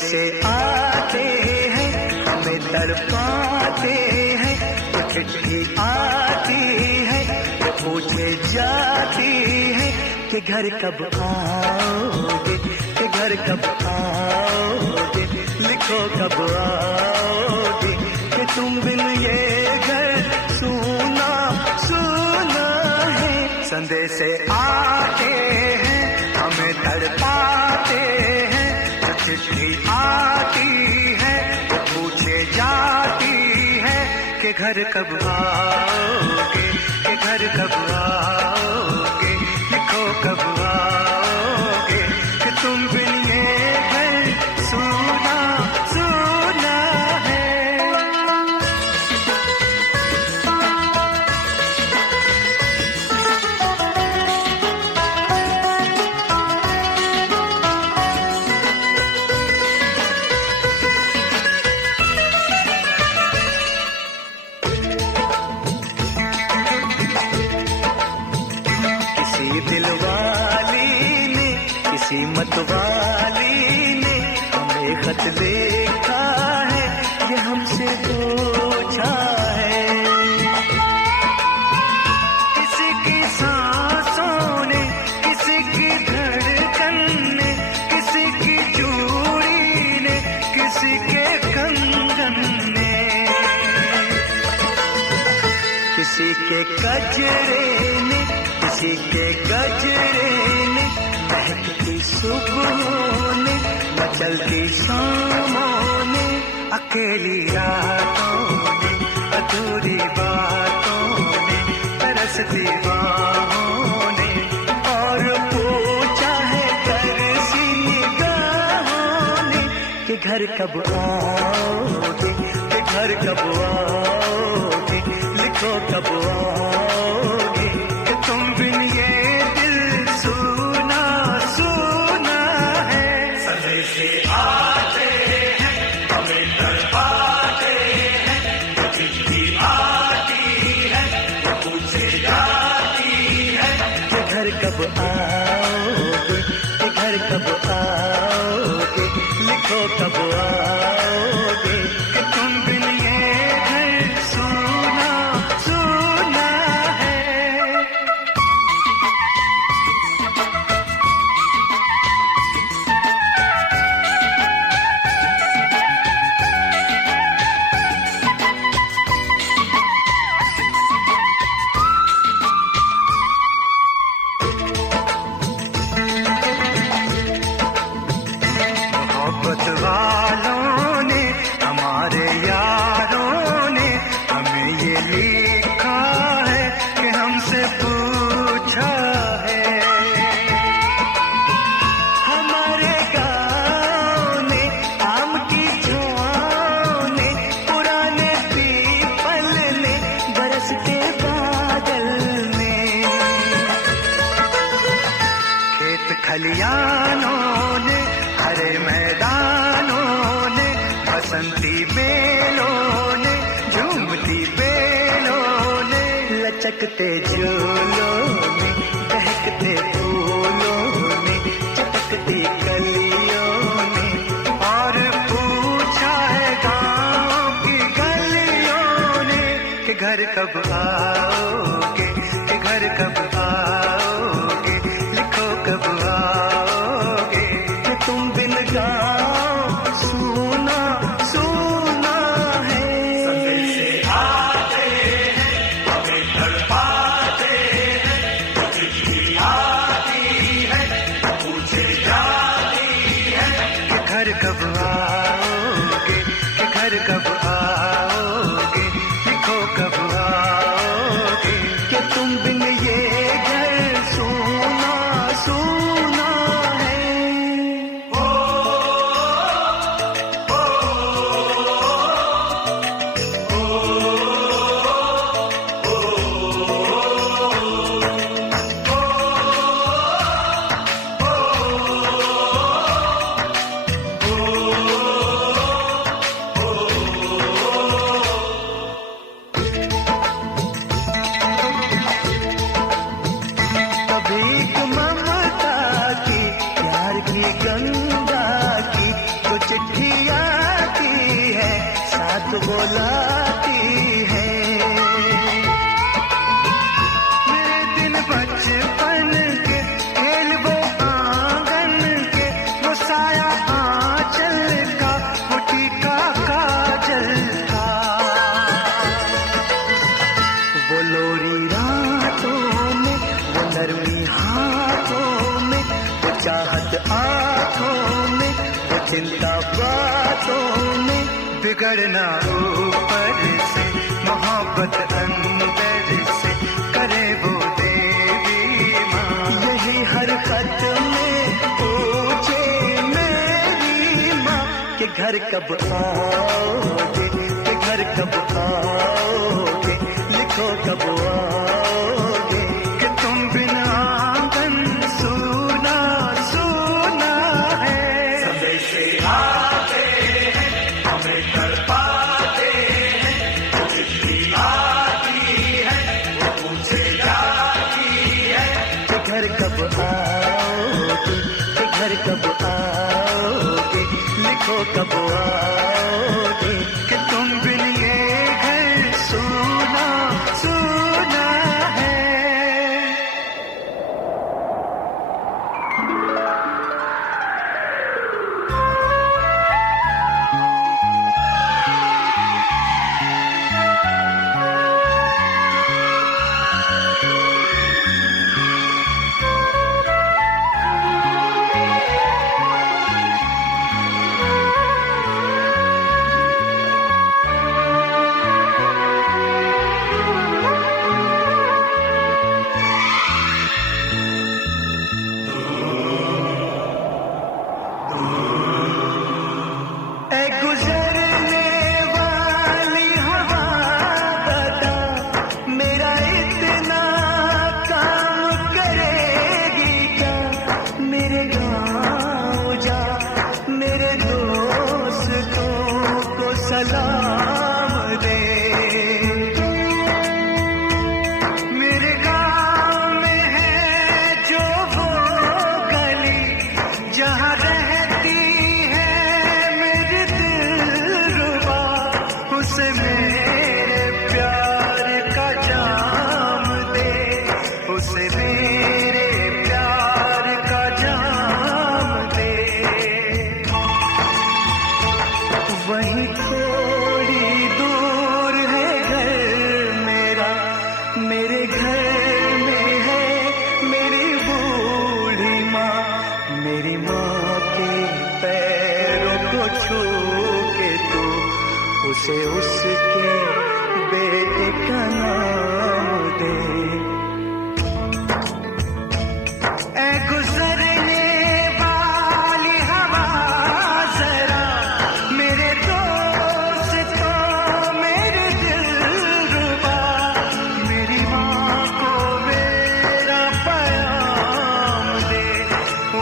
से आते हैं, हमें तड़पाते हैं। तो चिट्ठी आती है, तो पूछे जाती है कि घर कब आओगे, कि घर कब आओगे, लिखो कब आओगे, कि तुम बिन ये घर सूना सूना है। संदेश आते हैं, हमें तड़पाते हैं। चिट्ठी आती है, तो पूछे जाती है कि घर कब आओगे, कि घर कब आओगे, लिखो कब आओगे, कि तुम बिन ये घर सूना सूना है। किसी मतवाली ने हमें खत लिखा है, ये हमसे पूछा है। किसी की सांसों ने, किसी की धड़कन ने, किसी की चूड़ी ने, किसी के कंगन ने, किसी के गजरे ने, किसी के गजरे ने, महकती सुबहों ने, मचलती शामों ने, अकेली रातों ने, अधूरी बातों ने, तरसती बाहों ने, और पूछा है तरसी निगाहों ने कि घर कब आओगे, कि घर कब आओगे, लिखो कब आओगे, कि तुम बिन ये दिल सूना सूना है। संदेश आते हैं, हमें तड़पाते हैं। चिट्ठी आती है, तो पूछे जाती है कि घर कब आओगे, कि घर कब आओगे, लिखो कब आओगे, कि तुम बिन ये घर सूना सूना है। मोहब्बत वालों ने, हमारे यारों ने हमें ये लिखा है कि हमसे पूछा है। हमारे गाँव ने, आम की छाँव ने, पुराने पीपल ने, बरसते बादल ने, खेत खलियानों ने, हरे मैदानों ने, बसंती बेलों ने, झूमती बेलों ने, लचकते झूलों ने, बहकते फूलों ने, चटकती कलियों ने, और पूछा है गाँव की गलियों ने कि घर कब आओगे, कि घर कब आओगे, लिखो कब आओगे, कि तुम बिन गाँव सूना सूना है। संदेश आते हैं, हमें तड़पाते हैं। चिट्ठी आती है, पूछे जाती है कि घर कब आओगे, कि घर कब आओगे, लिखो कब आओगे, करना ऊपर से, मोहब्बत अंदर से करे वो देवी माँ। यही हर खत में पूछे मेरी माँ कि घर कब आओगे, कि घर कब आओगे, लिखो कब आओगे, कि तुम बिना आंगन सूना सूना है। संदेशे आते हैं हमें तड़पाते हैं, चिट्ठी आती है वो पूछे जाती है कि घर कब आओगे, कि घर कब आओगे, लिखो कब आओगे, कि तुम बिन ये घर सूना सूना है। सलाम दे, मेरे गाँव में है जो वो गली जहाँ रहती है मेरी दिलरुबा, उसे मेरे प्यार का जाम दे, उसे मेरे प्यार का जाम दे। वहीं थोड़ी दूर है घर मेरा, मेरे घर में है मेरी बूढ़ी माँ, मेरी माँ के पैरों को छू के तू उसे उसके बेटे का नाम दे। ऐ गुजरने वाली हवा जरा मेरे दोस्त को मेरे दिलरुबा, मेरी माँ को मेरा पैगाम दे,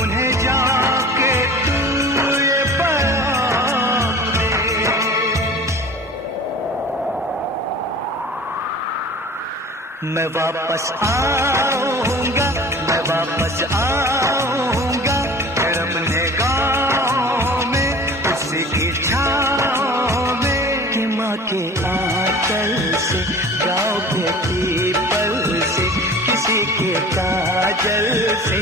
उन्हें जाके तू ये पैगाम दे। मैं वापस आऊंगा, मैं वापस आऊंगा, फिर अपने गाँव में उसी की छाँव में, कि माँ के आंचल से, गाँव के पीपल से, किसी के काजल से